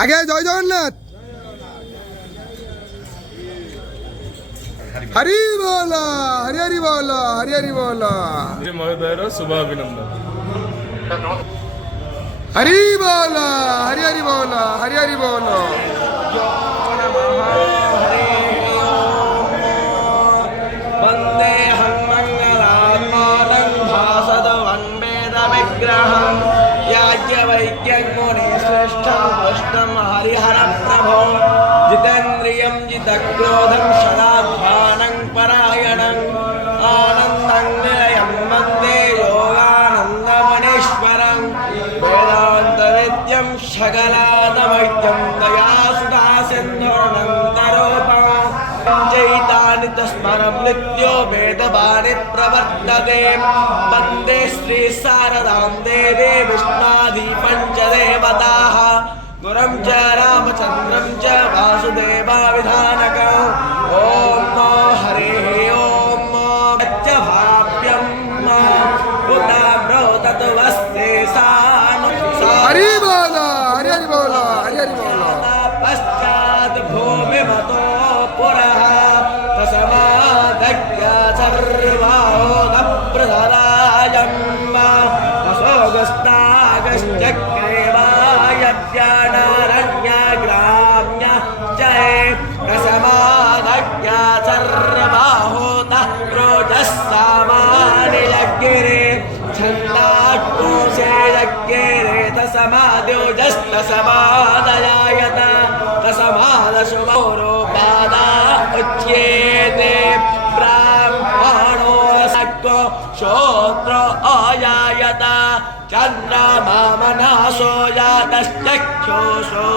আগে জয় জগন্নাথ। হরি বল, হরি হরি বল, হরি হরি বল। মহোদয়ের শুভ অভিনন্দন। হরি বল, হরি হরি বল, হরি হরি বল। वंदे हन्मंगलात्मानं भासदवन्वेदविग्रहं याज्ञवल्क्यमुनिश्रेष्ठं कृष्णं हरिहरं प्रभो जितेन्द्रियं जितक्रोधं सदात्मानं परायणम् आनन्दं निलयं वन्दे योगानन्दमणीश्वरं वेदान्तवेद्यं सकलादवैद्यं दयासुधासिन्धुरनन्तरूपम् चैतानितस्मरं नित्यो वेदवाणी प्रवर्तते वन्दे श्री शारदां देवी विष्णादीपं च देवताः गुरुं च रामचन्द्रं च वासुदेवाविधानकम् ॐ नमो हरिः ॐ च भाव्यं तत्वस्ते हरि बोल, हरि हरि बोल, हरि हरि बोल। पश्चात् भूमिमतो पुरः तस्मादज्ञ सर्वाहोगप्रधरायं असोगस्तागश्चक्रेवायव्यानारण्यग्राम्य जये तस्मादज्ञ सर्वाहोतः रोजस्सामानिलगिरे छन्दाकोशे यज्ञेरे तस्माद्योजस्तसमादयायत तस्मादशुभोरोपादा उच्येते ब्राह्मणो सक्को श्रोत्र अजायत चन्द्रमा मनसो जातश्चक्षुषो